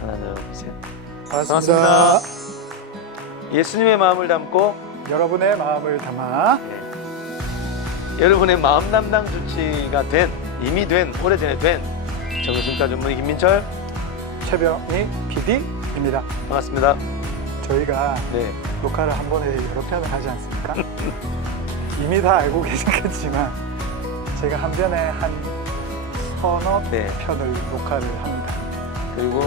하나, 둘, 셋. 반갑습니다. 예수님의 마음을 담고 여러분의 마음을 담아 여러분의 마음 담당 주치가 이미 된, 오래전에 된 정신과 전문의 김민철 최병희 PD입니다. 반갑습니다. 저희가 네. 녹화를 한 번에 여러 편을 하지 않습니까? 이미 다 알고 계시겠지만 제가 한 편에 한 서너 네. 편을 녹화를 합니다. 그리고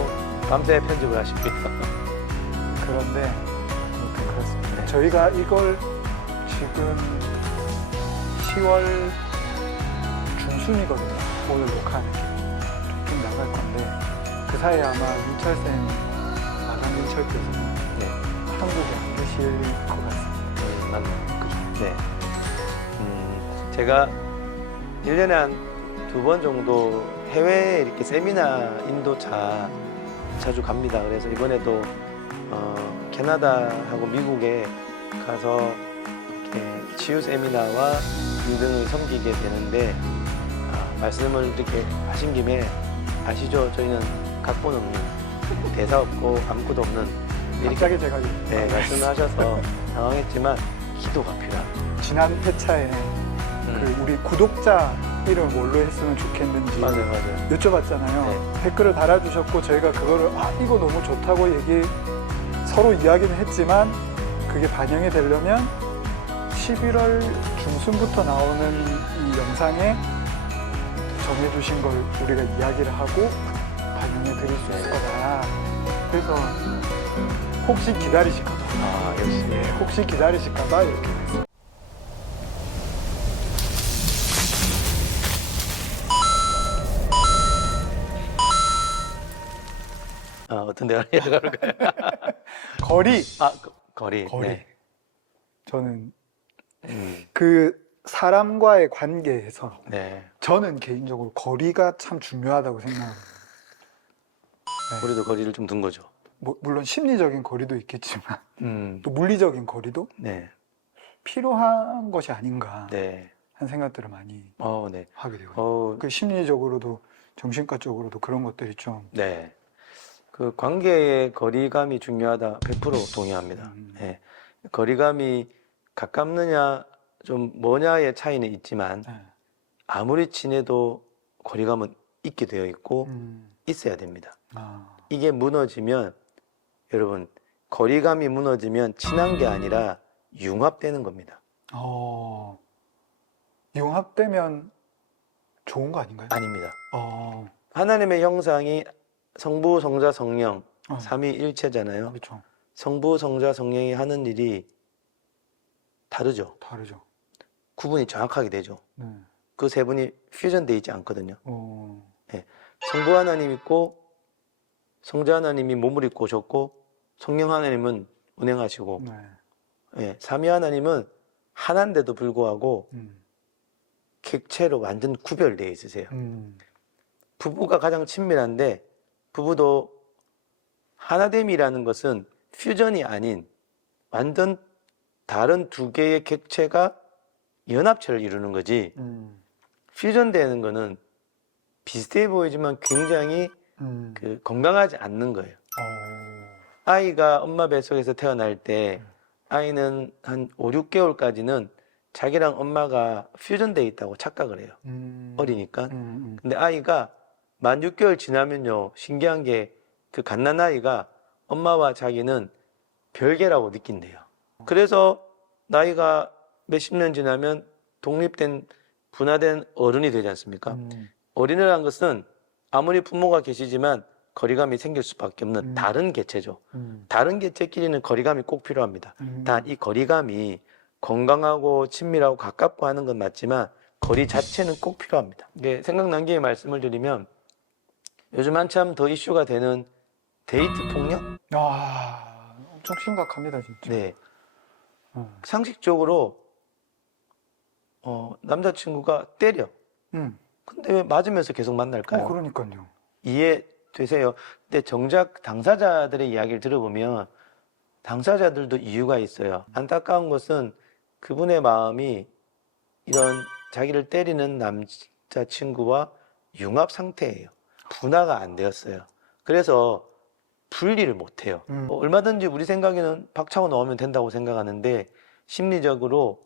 밤새 편집을 하십니다. 그런데 아무튼 그렇습니다. 네. 저희가 이걸 지금 10월 중순이거든요. 오늘 녹화하는 게 좀 나갈 건데 그 사이에 아마 민철쌤, 마담 민철께서는 네. 한국에 안 계실 것 같습니다. 맞나요? 네. 제가 1년에 한 2번 정도 해외에 이렇게 세미나 인도차 자주 갑니다. 그래서 이번에도 캐나다하고 미국에 가서 이렇게 치유 세미나와 등등을 섬기게 되는데 말씀을 이렇게 하신 김에 아시죠? 저희는 각본 없는 대사 없고 아무것도 없는 이렇게 갑자기 제가 네, 말씀을 하셔서 당황했지만 기도가 필요합니다. 지난 회차에 그 우리 구독자 이름 뭘로 했으면 좋겠는지 맞아요. 여쭤봤잖아요. 네. 댓글을 달아주셨고 저희가 그거를 이거 너무 좋다고 서로 이야기는 했지만 그게 반영이 되려면 11월 중순부터 나오는 이 영상에 정해주신 걸 우리가 이야기를 하고 반영해 드릴 수 있을 거다. 그래서 혹시 기다리실까봐 역시. 혹시 기다리실까봐 이렇게 했어요. 어떤 데가 이야기할까요? 거리. 거리. 거리. 네. 저는 음, 그 사람과의 관계에서 네. 저는 개인적으로 거리가 참 중요하다고 생각합니다. 우리도 거리를 좀 둔 거죠. 물론 심리적인 거리도 있겠지만 또 물리적인 거리도 네. 필요한 것이 아닌가 네. 하는 생각들을 많이 네. 하게 되거든요. 그 심리적으로도 정신과 쪽으로도 그런 것들이 좀 네. 그 관계의 거리감이 중요하다. 100% 동의합니다. 네. 거리감이 가깝느냐 좀 뭐냐의 차이는 있지만 네. 아무리 친해도 거리감은 있게 되어 있고 있어야 됩니다. 이게 무너지면 여러분 거리감이 무너지면 친한 게 아니라 융합되는 겁니다. 융합되면 좋은 거 아닌가요? 아닙니다. 하나님의 하나님의 형상이 성부, 성자, 성령 어. 삼위일체잖아요. 그렇죠. 성부, 성자, 성령이 하는 일이 다르죠. 다르죠. 구분이 정확하게 되죠. 네. 그 세 분이 퓨전되어 있지 않거든요. 어. 성부 하나님 있고 성자 하나님이 몸을 입고 오셨고 성령 하나님은 운행하시고 네. 삼위 하나님은 하나인데도 불구하고 객체로 완전 구별되어 있으세요. 부부가 가장 친밀한데 부부도 하나됨이라는 것은 퓨전이 아닌 완전 다른 두 개의 객체가 연합체를 이루는 거지 퓨전되는 거는 비슷해 보이지만 굉장히 건강하지 않는 거예요. 아이가 엄마 뱃속에서 태어날 때 아이는 한 5, 6개월까지는 자기랑 엄마가 퓨전되어 있다고 착각을 해요. 어리니까. 근데 아이가 만 6개월 지나면요 신기한 게 그 갓난아이가 엄마와 자기는 별개라고 느낀대요. 그래서 나이가 몇십 년 지나면 독립된 분화된 어른이 되지 않습니까? 어린애라는 것은 아무리 부모가 계시지만 거리감이 생길 수밖에 없는 다른 개체죠. 다른 개체끼리는 거리감이 꼭 필요합니다. 단 이 거리감이 건강하고 친밀하고 가깝고 하는 건 맞지만 거리 자체는 꼭 필요합니다. 이게 생각난 김에 말씀을 드리면 요즘 한참 더 이슈가 되는 데이트 폭력? 엄청 심각합니다, 진짜. 네. 상식적으로 남자친구가 때려. 근데 왜 맞으면서 계속 만날까요? 그러니까요. 이해되세요? 근데 정작 당사자들의 이야기를 들어보면 당사자들도 이유가 있어요. 안타까운 것은 그분의 마음이 이런 자기를 때리는 남자친구와 융합 상태예요. 분화가 안 되었어요. 그래서 분리를 못 해요. 얼마든지 우리 생각에는 박차고 나오면 된다고 생각하는데 심리적으로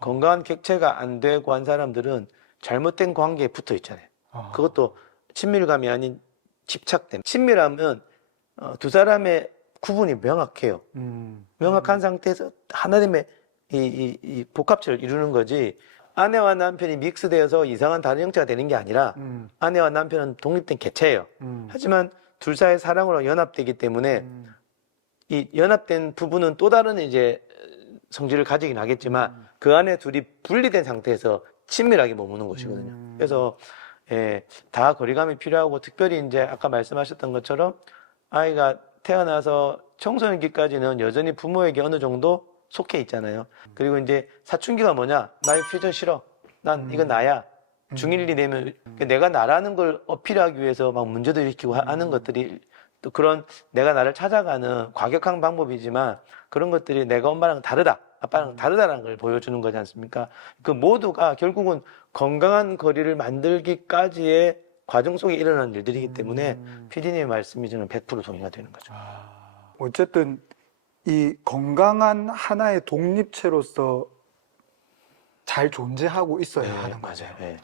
건강한 객체가 안 되고 한 사람들은 잘못된 관계에 붙어 있잖아요. 그것도 친밀감이 아닌 집착됨. 친밀하면 두 사람의 구분이 명확해요. 명확한 상태에서 하나님의 이 복합체를 이루는 거지. 아내와 남편이 믹스되어서 이상한 다른 형체가 되는 게 아니라 아내와 남편은 독립된 개체예요. 하지만 둘 사이의 사랑으로 연합되기 때문에 이 연합된 부부는 또 다른 이제 성질을 가지긴 하겠지만 그 안에 둘이 분리된 상태에서 친밀하게 머무는 것이거든요. 그래서 다 거리감이 필요하고 특별히 이제 아까 말씀하셨던 것처럼 아이가 태어나서 청소년기까지는 여전히 부모에게 어느 정도 속해 있잖아요. 그리고 이제 사춘기가 뭐냐? 나의 퓨전 싫어. 난 이건 나야. 중1, 2 되면 내가 나라는 걸 어필하기 위해서 막 문제도 일으키고 하는 것들이 또 그런 내가 나를 찾아가는 과격한 방법이지만 그런 것들이 내가 엄마랑 다르다. 아빠랑 다르다라는 걸 보여주는 거지 않습니까? 그 모두가 결국은 건강한 거리를 만들기까지의 과정 속에 일어나는 일들이기 때문에 PD님의 말씀이 저는 100% 동의가 되는 거죠. 어쨌든 이 건강한 하나의 독립체로서 잘 존재하고 있어야 하는 거죠. 맞아요. 네.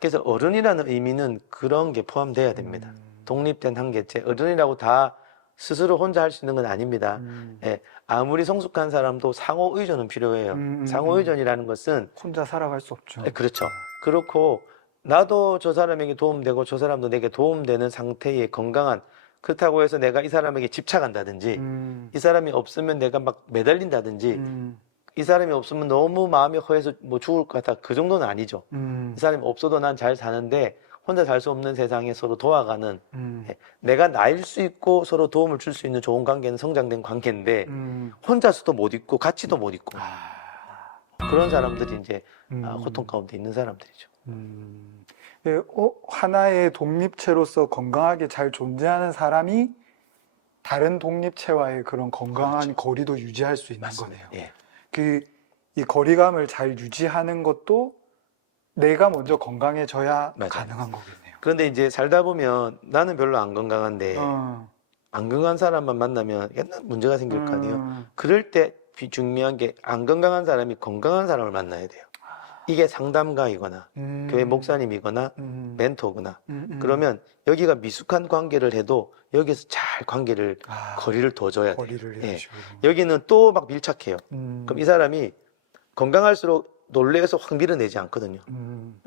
그래서 어른이라는 의미는 그런 게 포함돼야 됩니다. 독립된 한계체. 어른이라고 다 스스로 혼자 할 수 있는 건 아닙니다. 아무리 성숙한 사람도 상호 의존은 필요해요. 상호 의존이라는 것은 혼자 살아갈 수 없죠. 그렇죠. 그렇고 나도 저 사람에게 도움되고 저 사람도 내게 도움되는 상태의 건강한, 그렇다고 해서 내가 이 사람에게 집착한다든지 이 사람이 없으면 내가 막 매달린다든지 이 사람이 없으면 너무 마음이 허해서 뭐 죽을 것 같다, 그 정도는 아니죠. 이 사람이 없어도 난 잘 사는데 혼자 살 수 없는 세상에 서로 도와가는, 내가 나일 수 있고 서로 도움을 줄 수 있는 좋은 관계는 성장된 관계인데 혼자서도 못 있고 같이도 못 있고 그런 사람들이 이제 고통 가운데 있는 사람들이죠. 하나의 독립체로서 건강하게 잘 존재하는 사람이 다른 독립체와의 그런 건강한 그렇죠. 거리도 유지할 수 있는 맞습니다. 거네요. 예. 이 거리감을 잘 유지하는 것도 내가 먼저 건강해져야 맞아요. 가능한 거겠네요. 그런데 이제 살다 보면 나는 별로 안 건강한데 안 건강한 사람만 만나면 옛날 문제가 생길 거 아니에요. 그럴 때 중요한 게 안 건강한 사람이 건강한 사람을 만나야 돼요. 이게 상담가이거나 교회 목사님이거나 멘토거나 그러면 여기가 미숙한 관계를 해도 여기서 잘 관계를 거리를 둬줘야 돼요. 거리를 예. 이루시고. 여기는 또 막 밀착해요. 그럼 이 사람이 건강할수록 놀래서 확 밀어내지 않거든요.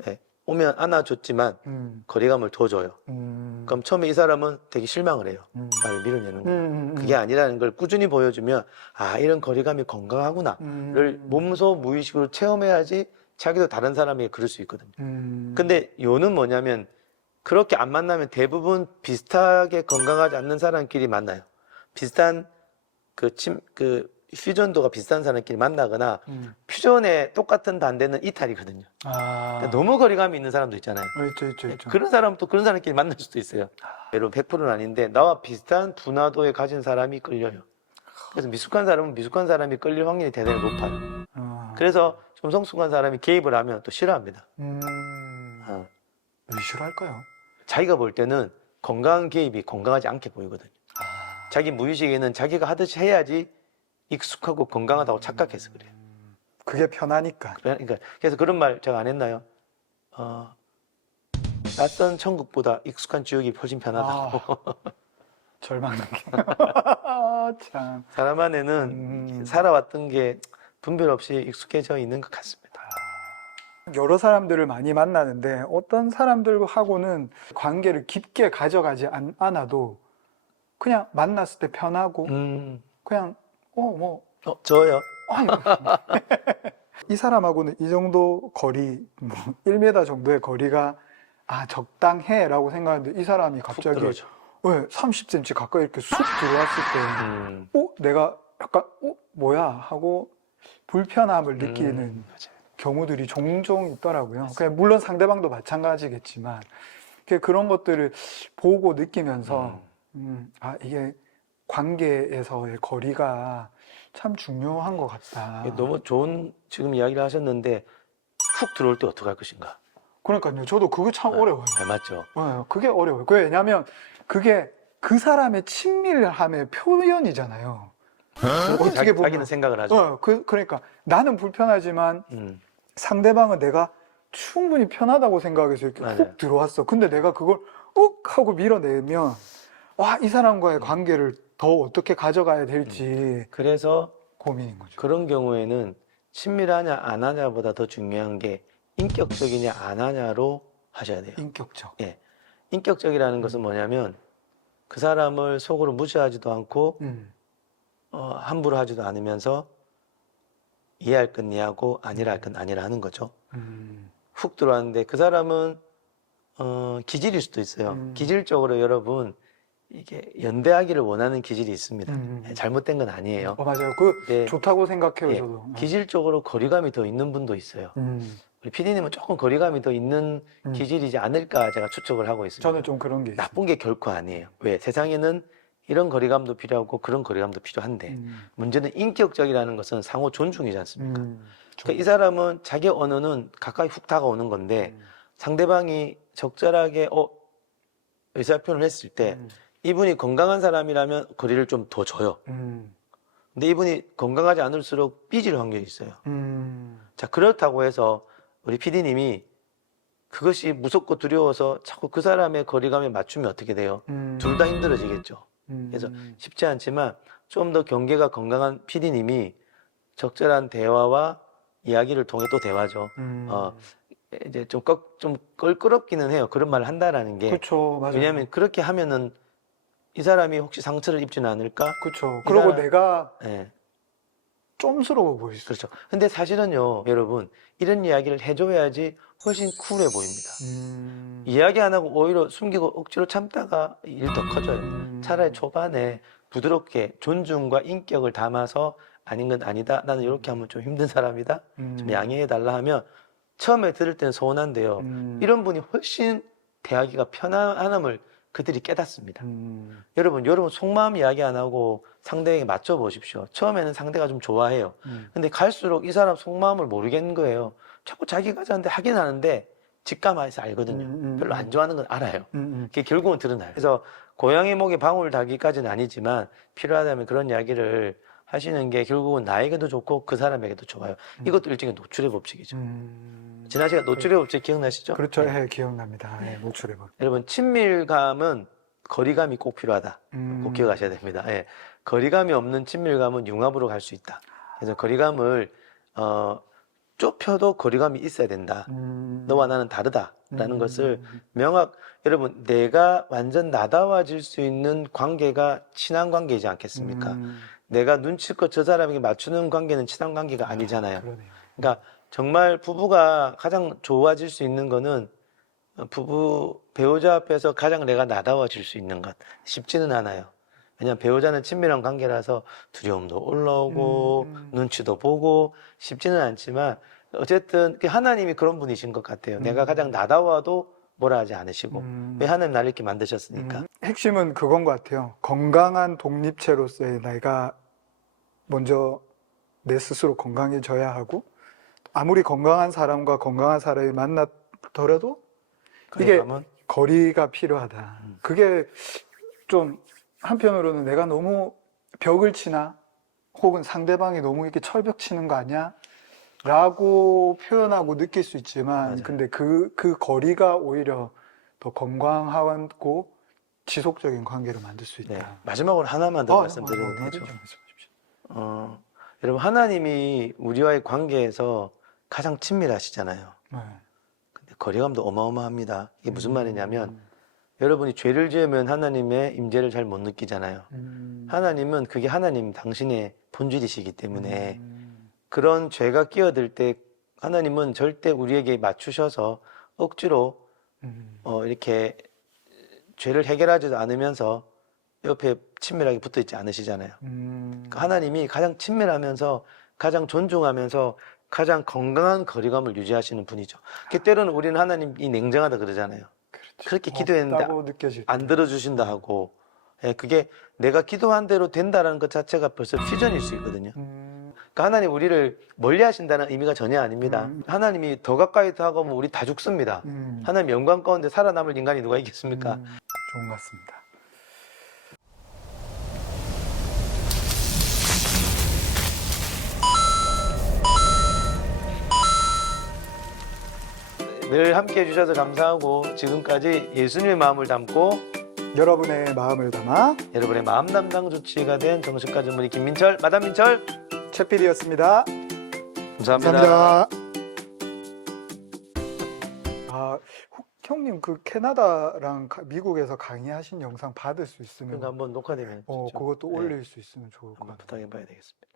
예. 오면 안아줬지만 거리감을 둬줘요. 그럼 처음에 이 사람은 되게 실망을 해요. 말을 밀어내는 거예요. 그게 아니라는 걸 꾸준히 보여주면 이런 거리감이 건강하구나를 몸소 무의식으로 체험해야지 자기도 다른 사람에게 그럴 수 있거든요. 근데 요는 뭐냐면 그렇게 안 만나면 대부분 비슷하게 건강하지 않는 사람끼리 만나요. 비슷한 퓨전도가 비슷한 사람끼리 만나거나 퓨전에 똑같은 반대는 이탈이거든요. 그러니까 너무 거리감이 있는 사람도 있잖아요. 있죠. 그런 사람은 또 그런 사람끼리 만날 수도 있어요. 여러분 100%는 아닌데 나와 비슷한 분화도에 가진 사람이 끌려요. 그래서 미숙한 사람은 미숙한 사람이 끌릴 확률이 대단히 높아요. 그래서 좀 성숙한 사람이 개입을 하면 또 싫어합니다. 왜 싫어할까요? 자기가 볼 때는 건강한 개입이 건강하지 않게 보이거든요. 자기 무의식에는 자기가 하듯이 해야지 익숙하고 건강하다고 착각해서 그래요. 그게 편하니까. 그러니까 그래서 그런 말 제가 안 했나요? 낯선 천국보다 익숙한 지옥이 훨씬 편하다고. 절망적이. 참. 사람 안에는 살아왔던 게 분별 없이 익숙해져 있는 것 같습니다. 여러 사람들을 많이 만나는데 어떤 사람들하고는 관계를 깊게 가져가지 않아도 그냥 만났을 때 편하고 그냥 저요? 이 사람하고는 이 정도 거리, 1m 정도의 거리가 적당해 라고 생각하는데 이 사람이 갑자기 30cm 가까이 이렇게 쑥 들어왔을 때 내가 약간 뭐야 하고 불편함을 느끼는 경우들이 종종 있더라고요. 그냥 물론 상대방도 마찬가지겠지만 그런 것들을 보고 느끼면서 이게 관계에서의 거리가 참 중요한 것 같다. 너무 좋은 지금 이야기를 하셨는데 훅 들어올 때 어떡할 것인가? 그러니까요. 저도 그게 참 어려워요. 네, 맞죠. 네, 그게 어려워요. 왜냐하면 그게 그 사람의 친밀함의 표현이잖아요. 어떻게 보면 자기는 생각을 하죠. 그러니까 나는 불편하지만 음, 상대방은 내가 충분히 편하다고 생각해서 이렇게 맞아요. 훅 들어왔어. 근데 내가 그걸 욱 하고 밀어내면 와, 이 사람과의 관계를 더 어떻게 가져가야 될지 그래서 고민인 거죠. 그런 경우에는 친밀하냐 안 하냐보다 더 중요한 게 인격적이냐 안 하냐로 하셔야 돼요. 인격적. 예. 인격적이라는 것은 뭐냐면 그 사람을 속으로 무시하지도 않고 함부로 하지도 않으면서 이해할 건 이해하고 아니라 할 건 아니라 하는 거죠. 훅 들어왔는데 그 사람은 기질일 수도 있어요. 기질적으로 여러분 이게 연대하기를 원하는 기질이 있습니다. 예, 잘못된 건 아니에요. 맞아요. 그 네. 좋다고 생각해요, 예, 저도. 기질적으로 거리감이 더 있는 분도 있어요. 우리 PD님은 조금 거리감이 더 있는 기질이지 않을까 제가 추측을 하고 있습니다. 저는 좀 그런 게 있어요. 나쁜 게 결코 아니에요. 왜? 세상에는 이런 거리감도 필요하고 그런 거리감도 필요한데 문제는 인격적이라는 것은 상호 존중이지 않습니까? 그러니까 이 사람은 자기 언어는 가까이 훅 다가오는 건데 상대방이 적절하게 의사표현을 했을 때 이분이 건강한 사람이라면 거리를 좀 더 줘요. 근데 이분이 건강하지 않을수록 삐질 확률이 있어요. 자, 그렇다고 해서 우리 PD님이 그것이 무섭고 두려워서 자꾸 그 사람의 거리감에 맞추면 어떻게 돼요? 둘 다 힘들어지겠죠. 그래서 쉽지 않지만 좀 더 경계가 건강한 PD님이 적절한 대화와 이야기를 통해 또 대화죠. 이제 좀 껄끄럽기는 해요. 그런 말을 한다라는 게. 그렇죠, 맞아요. 왜냐하면 그렇게 하면은 이 사람이 혹시 상처를 입지는 않을까? 그렇죠. 그리고 내가 예, 쫌스러워 보일 수 그렇죠. 근데 사실은요, 여러분, 이런 이야기를 해줘야지 훨씬 쿨해 보입니다. 이야기 안 하고 오히려 숨기고 억지로 참다가 일 더 커져요. 차라리 초반에 부드럽게 존중과 인격을 담아서 아닌 건 아니다. 나는 이렇게 하면 좀 힘든 사람이다. 좀 양해해 달라 하면 처음에 들을 때는 서운한데요. 이런 분이 훨씬 대하기가 편안함을 그들이 깨닫습니다. 여러분 속마음 이야기 안 하고 상대에게 맞춰 보십시오. 처음에는 상대가 좀 좋아해요. 근데 갈수록 이 사람 속마음을 모르겠는 거예요. 자꾸 자기가 하자는데 하긴 하는데 직감해서 알거든요. 별로 안 좋아하는 건 알아요. 그게 결국은 드러나요. 그래서 고양이 목에 방울 달기까지는 아니지만 필요하다면 그런 이야기를 하시는 게 결국은 나에게도 좋고 그 사람에게도 좋아요. 이것도 일종의 노출의 법칙이죠. 지난 시간 노출의 법칙 기억나시죠? 그렇죠. 네. 예, 기억납니다. 예, 노출의 법. 여러분 친밀감은 거리감이 꼭 필요하다. 꼭 기억하셔야 됩니다. 예. 거리감이 없는 친밀감은 융합으로 갈 수 있다. 그래서 거리감을 좁혀도 거리감이 있어야 된다. 너와 나는 다르다라는 것을 여러분 내가 완전 나다워질 수 있는 관계가 친한 관계이지 않겠습니까? 내가 눈치껏 저 사람에게 맞추는 관계는 친한 관계가 아니잖아요. 그러네요. 그러니까 정말 부부가 가장 좋아질 수 있는 거는 부부 배우자 앞에서 가장 내가 나다워질 수 있는 것 쉽지는 않아요. 왜냐하면 배우자는 친밀한 관계라서 두려움도 올라오고 눈치도 보고 쉽지는 않지만 어쨌든 하나님이 그런 분이신 것 같아요. 내가 가장 나다워도 뭐라 하지 않으시고 왜 하나님 나를 이렇게 만드셨으니까. 핵심은 그건 것 같아요. 건강한 독립체로서의 내가 먼저 내 스스로 건강해져야 하고 아무리 건강한 사람과 건강한 사람이 만나더라도 이게 거리가 필요하다. 그게 좀 한편으로는 내가 너무 벽을 치나 혹은 상대방이 너무 이렇게 철벽 치는 거 아니야? 라고 표현하고 느낄 수 있지만 맞아요. 근데 그 거리가 오히려 더 건강하고 지속적인 관계를 만들 수 있다. 네. 마지막으로 하나만 더 말씀드려도 되죠? 여러분 하나님이 우리와의 관계에서 가장 친밀하시잖아요. 네. 근데 거리감도 어마어마합니다. 이게 무슨 말이냐면 여러분이 죄를 지으면 하나님의 임재를 잘 못 느끼잖아요. 하나님은 그게 하나님 당신의 본질이시기 때문에 그런 죄가 끼어들 때 하나님은 절대 우리에게 맞추셔서 억지로 이렇게 죄를 해결하지도 않으면서 옆에 친밀하게 붙어 있지 않으시잖아요. 그러니까 하나님이 가장 친밀하면서 가장 존중하면서 가장 건강한 거리감을 유지하시는 분이죠. 때로는 우리는 하나님이 냉정하다 그러잖아요. 그렇게 기도했는데 안 들어주신다 하고 그게 내가 기도한 대로 된다는 것 자체가 벌써 퓨전일 수 있거든요. 그러니까 하나님 우리를 멀리 하신다는 의미가 전혀 아닙니다. 하나님이 더 가까이 다가오면 우리 다 죽습니다. 하나님 영광 가운데 살아남을 인간이 누가 있겠습니까? 좋은 것 같습니다. 늘 함께 해주셔서 감사하고 지금까지 예수님의 마음을 담고 여러분의 마음을 담아 여러분의 마음 담당 조치가 된 정신과 전문의 김민철, 마담 민철 최PD였습니다. 감사합니다. 아, 형님 그 캐나다랑 미국에서 강의하신 영상 받을 수 있으면 그러니까 한번 녹화되면 그것도 네. 올릴 수 있으면 좋을 것 한번 같아요. 부탁해봐야 되겠습니다.